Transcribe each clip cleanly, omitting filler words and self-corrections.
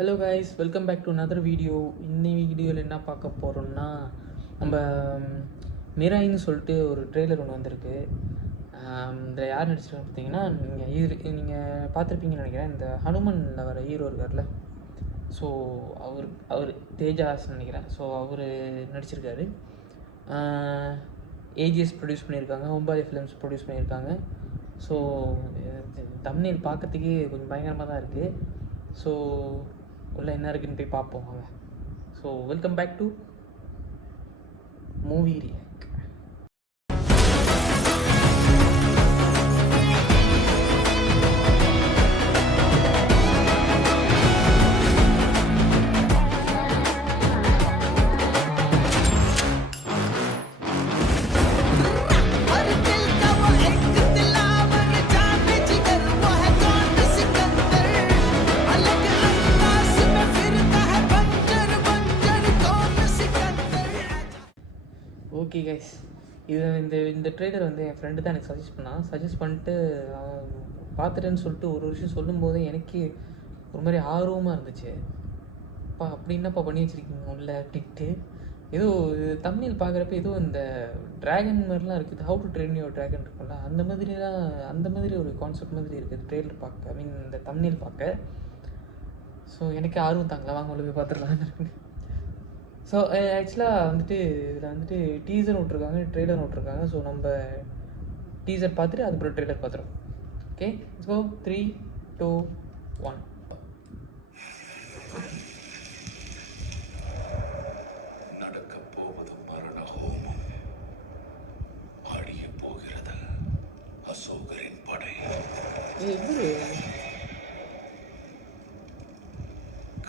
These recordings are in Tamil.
Hello guys, welcome back to another video. இன்னி வீடியோவில் என்ன பார்க்க போகிறோம்னா, நம்ம மிராயின்னு சொல்லிட்டு ஒரு ட்ரெய்லர் ஒன்று வந்திருக்கு. இதில் யார் நடிச்சிருக்கான்னு பார்த்தீங்கன்னா, நீங்கள் பார்த்துருப்பீங்கன்னு நினைக்கிறேன். இந்த ஹனுமனில் வர ஹீரோ இருக்கார்ல, ஸோ அவர் தேஜாஸ்ன்னு நினைக்கிறேன். ஸோ அவர் நடிச்சிருக்காரு. ஏஜிஎஸ் ப்ரொடியூஸ் பண்ணியிருக்காங்க, ஹோம்பாலி ஃபிலிம்ஸ் ப்ரொடியூஸ் பண்ணியிருக்காங்க. ஸோ தம்ப்நெயில் பார்க்கறதுக்கே கொஞ்சம் பயங்கரமாக தான் இருக்குது. ஸோ உள்ள என்ன இருக்குன்னு போய் பார்ப்போம் வாங்க. So welcome back to movie react. Okay guys, இந்த ட்ரெய்லர் வந்து என் ஃப்ரெண்டு தான் எனக்கு சஜஸ்ட் பண்ணிட்டு பார்த்துட்டேன்னு சொல்லிட்டு ஒரு விஷயம் சொல்லும்போது எனக்கு ஒரு மாதிரி ஆர்வமாக இருந்துச்சு. அப்படி என்னப்பா பண்ணி வச்சுருக்கீங்க உள்ள அப்படின்ட்டு. ஏதோ தம்ப்நெயில் பார்க்குறப்ப ஏதோ இந்த ட்ராகன் மாதிரிலாம் இருக்குது, how to train your dragon இருக்கும்ல, அந்த மாதிரி ஒரு கான்செப்ட் மாதிரி இருக்குது ட்ரெய்லர் பார்க்க, இந்த தம்ப்நெயில் பார்க்க. ஸோ எனக்கு ஆர்வம் தாங்களா, வாங்க உள்ள போய் பார்த்துடலான்னு இருக்கு. ஸோ ஆக்சுவலாக வந்துட்டு இதில் வந்துட்டு டீசர் விட்ருக்காங்க, ட்ரெய்லர் விட்ருக்காங்க. ஸோ நம்ம டீசர் பார்த்துட்டு அதுக்கப்புறம் ட்ரெய்லர் பார்த்துருவோம். Okay, so 3, 2, 1. நடக்க போவது மரண ஹோமம். ஆடிய போகிறது அசோகரின் படை.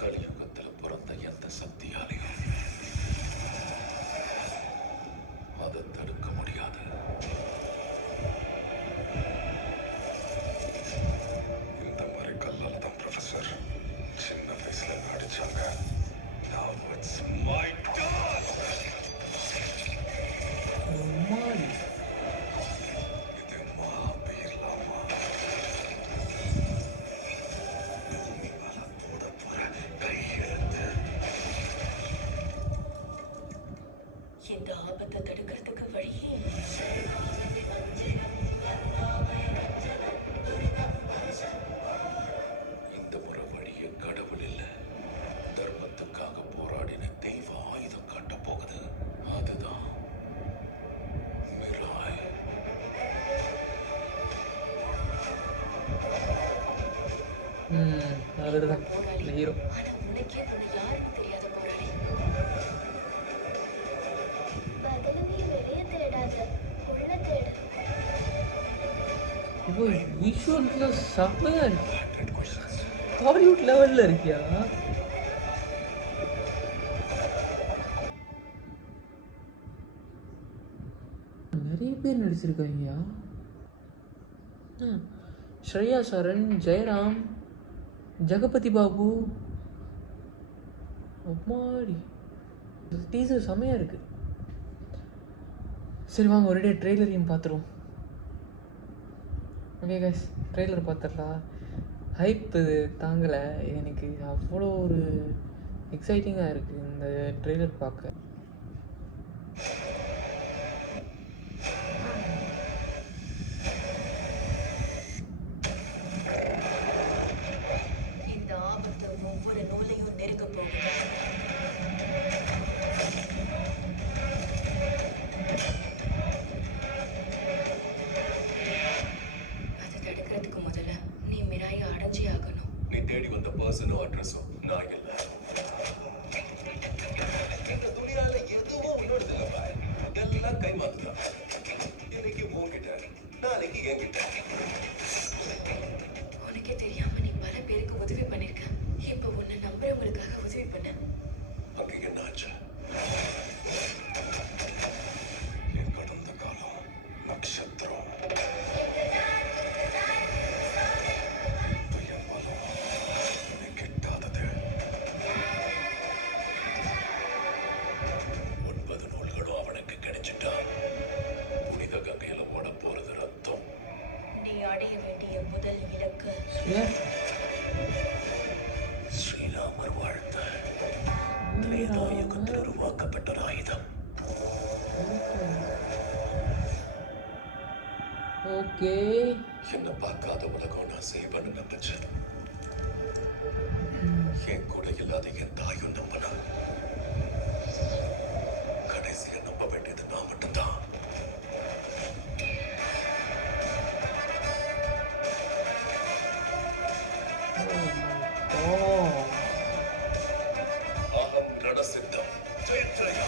கலியுகத்தில் பிறந்த எந்த சக்தியாலையும் அதை தடுக்க முடியாது. இந்த மாதிரி கல்லால் தான் ப்ரொஃபஸர் சின்ன வயசுல நடிச்சாங்க. Now it's my turn. இது மாபீர்லாமா போட போற கையெழுத்து. இந்த ஆபத்தை தடுக்கிறதுக்கு வழியே இந்த முறை வழிய கடவுள் இல்ல, தர்மத்துக்காக போராடின தெய்வ ஆயுதம் காட்ட போகுது. அதுதான் மிராய். அவர் தான் ஹீரோ. ஆனா உனக்கே உன்னை யாருன்னு தெரியாத போராடி. பகலவே வெளியே தேடாத, உள்ள தேடு. இப்போ விஷுவல்ஸில் செம்மையாக இருக்கு, 100 questions. ஹாலிவுட் லெவலில் இருக்கியா? நிறைய பேர் நடிச்சிருக்காங்கயா. ஸ்ரேயா சரண், ஜெயராம், ஜெகபதி பாபு. அம்மாடி, டீசர் செம்மையாக இருக்கு. சரி வாங்க ஒரே ட்ரெய்லரையும் பார்த்துருவோம். ஓகே கைஸ், ட்ரெய்லர் பார்த்துடலாம். ஹைப் தாங்கலை, எனக்கு அவ்வளோ ஒரு எக்ஸைட்டிங்காக இருக்குது இந்த ட்ரெய்லர் பார்க்க. இந்த ஆபத்து ஒவ்வொரு நூலையும் நெருங்க போகுது. அதை தடுக்கிறதுக்கு முதல்ல நீ மிராயை அடைஞ்சே ஆகணும். நீ தேடி வந்த பர்சனும் அட்ரஸும் நான் இல்ல. இந்த துணியால எதுவும் உன்னோட இல்லப்பா, எல்லாம் கைமாத்துதான். இன்னைக்கு உன்கிட்ட, நாளைக்கு என்கிட்ட. உனக்கே தெரியாம நீ பல பேருக்கு உதவி பண்ணிருக்க. இப்ப உன்னை நம்புறவங்களுக்காக உதவி பண்ண. அங்க என்ன ஆச்சு? என் கடந்த காலம் நட்சத்திரம். என் பலம் எனக்கு எட்டாதது. 9 நூல்களும் அவனுக்கு கிடைச்சிட்டா. புனித கங்கையில ஓட போறது ரத்தம். நீ அடைய வேண்டிய முதல் இலக்கு Yeah. ஸ்ரீராமர் ஓகே. என்ன பார்க்காத உலகம் நான் செய்வேன்னு நம்பிச்சேன். என் கூட இல்லாத என் தாயும் நம்பினா. கடைசியா நம்ப வேண்டியது நான் மட்டும்தான். அகம் ரணசித்தம் ஜெயத்ரயா.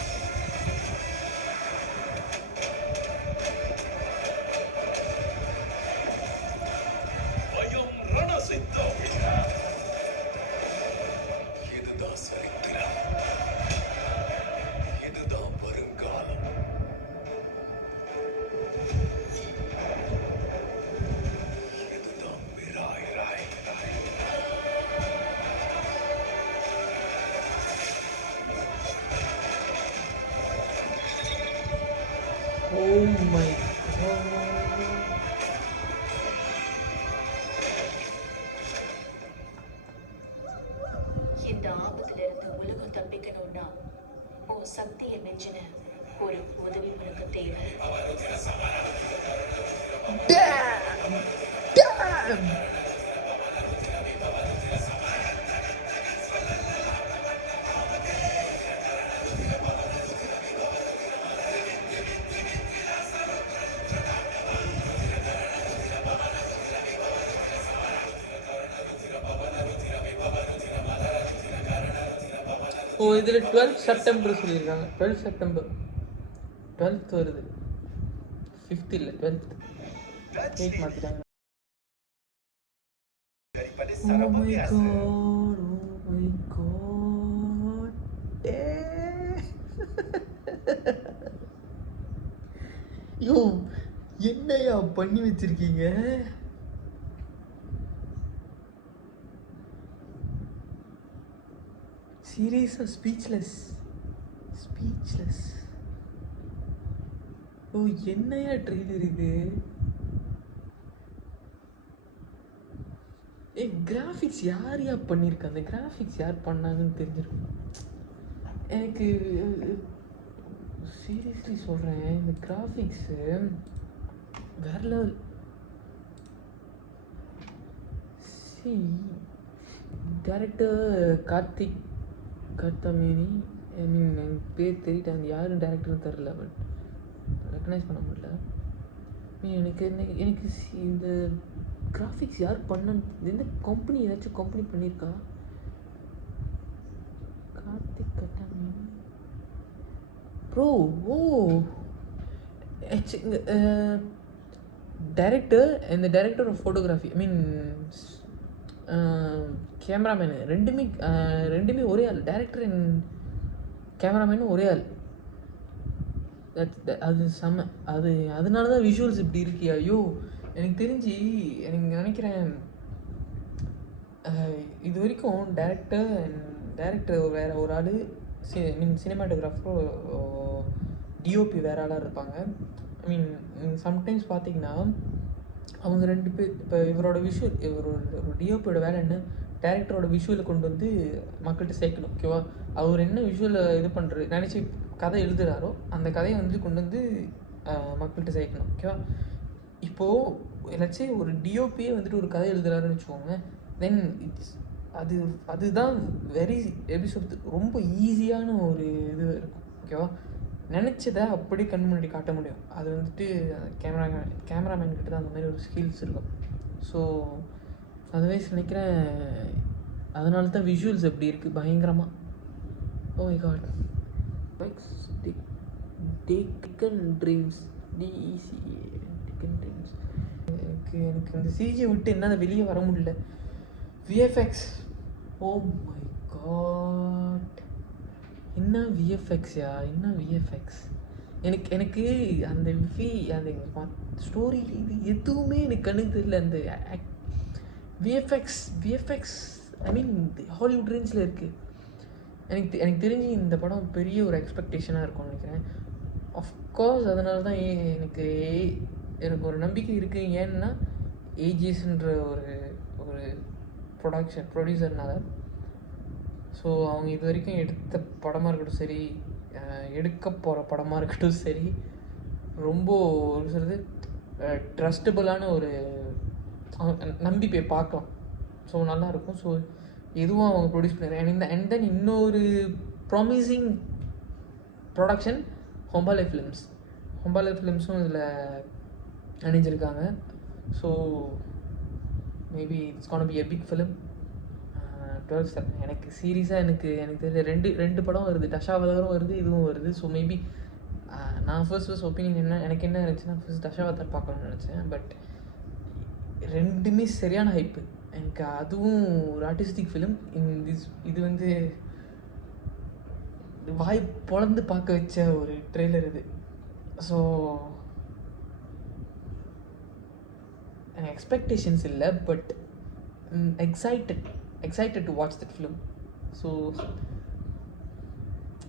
பயம் ரணசித்தம். இதுதான் சரித்திரம். இதுதான் வருங்காலம். இதுதான் மிராய் ராய் ராய். Oh my God. இந்த ஆபத்துல இருந்து உலகம் தப்பிக்கணும்னா உன் சக்தியை மிஞ்சின ஒரு உதவி உனக்கு தேவை. Damn! ஓ இதில் 12 செப்டம்பர் சொல்லியிருக்காங்க. 12 செப்டம்பர் 12th வருது. 5th இல்லை 12th. டேட் மாற்றிட்டாங்க. Oh my god, oh my god. யோ என்னையா பண்ணி வச்சிருக்கீங்க? சீரியஸா ஸ்பீச்லெஸ். ஓ என்னையா ட்ரெய்லர் இது? கிராஃபிக்ஸ் யாரையா பண்ணியிருக்கா? அந்த கிராஃபிக்ஸ் யார் பண்ணாங்கன்னு தெரிஞ்சிருக்கும் எனக்கு. சீரியஸ்லி சொல்கிறேன், இந்த கிராஃபிக்ஸு வேற லெவல். டேரக்டர் கார்த்தமேனி. ஐ மீன் எனக்கு பேர் தெரியிட்டேன், அந்த யாரும் டேரக்டர்னு தெரில, பட் ரெக்கக்னைஸ் பண்ண முடியல. எனக்கு எனக்கு இந்த கிராஃபிக்ஸ் யார் பண்ண, எந்த கம்பெனி, ஏதாச்சும் கம்பெனி பண்ணியிருக்கா? Karthik Ghattamaneni bro. Oh director இந்த director of photography, I mean cameraman ரெண்டுமே ஒரே ஆள். டைரக்டர் அண்ட் கேமராமேனும் ஒரே ஆள். அது செம்ம. அதனால தான் விஷுவல்ஸ் இப்படி இருக்கு. ஐயோ எனக்கு தெரிஞ்சு, எனக்கு நினைக்கிறேன் இது வரைக்கும் டேரக்டர் வேறு ஒரு ஆள், மீன் சினிமாட்டோகிராஃபர், டிஓபி வேறு ஆளாக இருப்பாங்க. ஐ மீன் சம்டைம்ஸ் பார்த்தீங்கன்னா அவங்க ரெண்டு பேர், இப்போ இவரோட ஒரு டிஓபியோட வேலை என்ன, டேரக்டரோட விஷுவலை கொண்டு வந்து மக்கள்கிட்ட சேர்க்கணும். ஓகேவா? அவர் என்ன விஷுவலை இது பண்ணுறது நினச்சி கதை எழுதுகிறாரோ அந்த கதையை வந்து கொண்டு வந்து மக்கள்கிட்ட சேர்க்கணும். ஓகேவா? இப்போது லட்சே ஒரு டிஓபியே வந்துட்டு ஒரு கதை எழுதுகிறாருன்னு வச்சுக்கோங்க, தென் அதுதான் வெரி எப்படி சொல்கிறது, ரொம்ப ஈஸியான ஒரு இது இருக்கும். ஓகேவா? நினச்சதை அப்படி கண் முன்னாடி காட்ட முடியும். அது வந்துட்டு கேமராமேன் கிட்ட தான் அந்த மாதிரி ஒரு ஸ்கில்ஸ் இருக்கும். ஸோ அதர்வைஸ் நினைக்கிறேன் அதனால தான் விஷுவல்ஸ் எப்படி இருக்குது பயங்கரமாக. Oh my God. Taken dreams, DECA taken dreams. எனக்கு இந்த சிஜியை விட்டு என்னால் வெளியே வர முடியல. விஎஃப்எக்ஸ், ஓ மை காட், என்ன விஎஃப்எக்ஸ்யா, என்ன விஎஃப்எக்ஸ். எனக்கு அந்த அந்த ஸ்டோரி இது எதுவுமே எனக்கு கண்ணுக்கு தெரியல. அந்த விஎஃப்எக்ஸ் ஐ மீன் ஹாலிவுட் ரேஞ்சில் இருக்குது. எனக்கு தெரிஞ்சு இந்த படம் பெரிய ஒரு எக்ஸ்பெக்டேஷனாக இருக்கும்னு நினைக்கிறேன். ஆஃப்கோர்ஸ் அதனால தான் எனக்கு ஒரு நம்பிக்கை இருக்குது. ஏன்னா ஏஜிஎஸ்ன்ற ஒரு ப்ரொடியூசர்னால. ஸோ அவங்க இது வரைக்கும் எடுத்த படமாக இருக்கட்டும் சரி, எடுக்க போகிற படமாக இருக்கட்டும் சரி, ரொம்ப சொல்கிறது ட்ரஸ்டபுளான ஒரு நம்பி போய் பார்க்கலாம். ஸோ நல்லாயிருக்கும். ஸோ எதுவும் அவங்க ப்ரொடியூஸ் பண்ணிடுறாங்க. அண்ட் தென் இன்னொரு ப்ராமிசிங் ப்ரொடக்ஷன் ஹொம்பாலே ஃபிலிம்ஸும் இதில் அணிஞ்சிருக்காங்க. So maybe it's gonna be a big film. 12 எனக்கு சீரியஸாக எனக்கு தெரிஞ்ச ரெண்டு படம் வருது. தஷாவதாரம் வருது, இதுவும் வருது. ஸோ மேபி நான் ஃபர்ஸ்ட் ஒப்பீனியன் எனக்கு என்ன இருந்துச்சுன்னா ஃபர்ஸ்ட் தஷாவதார் பார்க்கணும்னு நினச்சேன். பட் ரெண்டுமே சரியான ஹைப்பு எனக்கு. அதுவும் ஒரு ஆர்டிஸ்டிக் ஃபிலிம். இது வந்து வாய் பொழந்து பார்க்க வச்ச ஒரு ட்ரெய்லர் இது. ஸோ எனக்கு எக்ஸ்பெக்டேஷன்ஸ் இல்லை, but excited to watch that film. So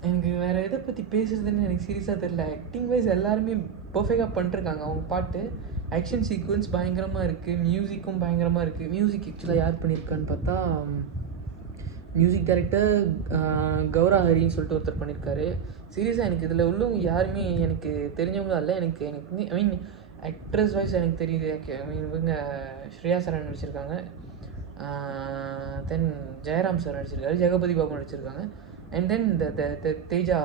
எனக்கு வேறு எதை பற்றி பேசுகிறதுன்னு எனக்கு சீரியஸாக தெரில. ஆக்டிங் வைஸ் எல்லாருமே பர்ஃபெக்டாக பண்ணிருக்காங்க. அவங்க பாட்டு ஆக்ஷன் சீக்வன்ஸ் பயங்கரமாக இருக்குது, மியூசிக்கும் பயங்கரமாக இருக்குது. மியூசிக் ஆக்சுவலாக யார் பண்ணியிருக்கான்னு பார்த்தா மியூசிக் டைரக்டர் கௌரா ஹரின்னு சொல்லிட்டு ஒருத்தர் பண்ணியிருக்காரு. சீரியஸாக எனக்கு இதில் உள்ளவங்க யாருமே எனக்கு தெரிஞ்சவங்க இல்லை. எனக்கு ஐ மீன் ஆக்ட்ரஸ் வைஸ் எனக்கு தெரியுது. ஐ மீன் இவங்க ஸ்ரேயா சரண் நடிச்சிருக்காங்க, தென் ஜெயராம் சார் நடிச்சிருக்காரு, ஜெகபதி பாபு நடிச்சிருக்காங்க, அண்ட் தென் இந்த தேஜா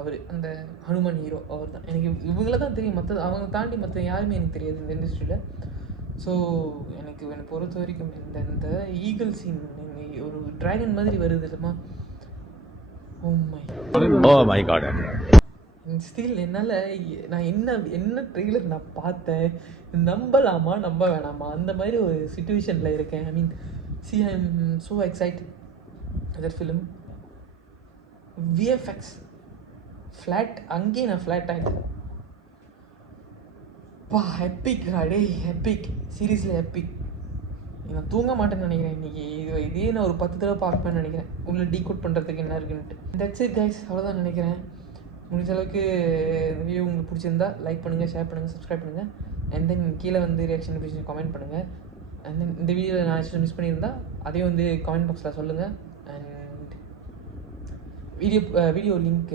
அவர் அந்த ஹனுமான் ஹீரோ அவர் தான். எனக்கு இவங்கள தான் தெரியும். மற்ற அவங்க தாண்டி மற்ற யாருமே எனக்கு தெரியாது இந்த இண்டஸ்ட்ரியில். ஸோ எனக்கு பொறுத்த வரைக்கும் இந்த ஈகிள் சீன் ஒரு ட்ராகன் மாதிரி வருது இல்லைம்மா. ஓ மை காட். ஸ்டில் என்னால் நான் என்ன ட்ரெய்லர் நான் பார்த்தேன், நம்பலாமா நம்ப வேணாமா அந்த மாதிரி ஒரு சிச்சுவேஷனில் இருக்கேன். I mean I am so excited that film. VFX flat, அங்கேயே நான் ஃப்ளாட் ஆகிட்டேன். Epic day, epic, seriously epic. நான் தூங்க மாட்டேன்னு நினைக்கிறேன் இன்றைக்கி. இதே நான் ஒரு 10 தடவை பார்ப்பேன்னு நினைக்கிறேன், உங்களை டீகோட் பண்ணுறதுக்கு என்ன இருக்குன்ட்டு. தட்ஸ் இட் கைஸ், அவ்வளோதான் நினைக்கிறேன். முடிஞ்ச அளவுக்கு இந்த வீடியோ உங்களுக்கு பிடிச்சிருந்தா லைக் பண்ணுங்கள், ஷேர் பண்ணுங்கள், சப்ஸ்கிரைப் பண்ணுங்கள். அண்ட் தென் கீழே வந்து ரியாக்ஷன் பேசி கமெண்ட் பண்ணுங்கள். அண்ட் தென் இந்த வீடியோவில் நான் மிஸ் பண்ணியிருந்தால் அதையும் வந்து கமெண்ட் பாக்ஸில் சொல்லுங்கள். அண்ட் வீடியோ லிங்க்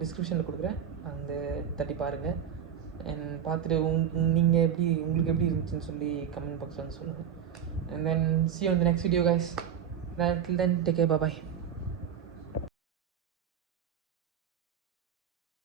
டிஸ்கிரிப்ஷனில் கொடுக்குறேன், அந்த தட்டி பாருங்கள். அண்ட் பார்த்துட்டு உங்களுக்கு எப்படி இருந்துச்சுன்னு சொல்லி கமெண்ட் பாக்ஸில் வந்து சொல்லுங்கள். And then see you on the next video guys. Till then, take care, bye bye.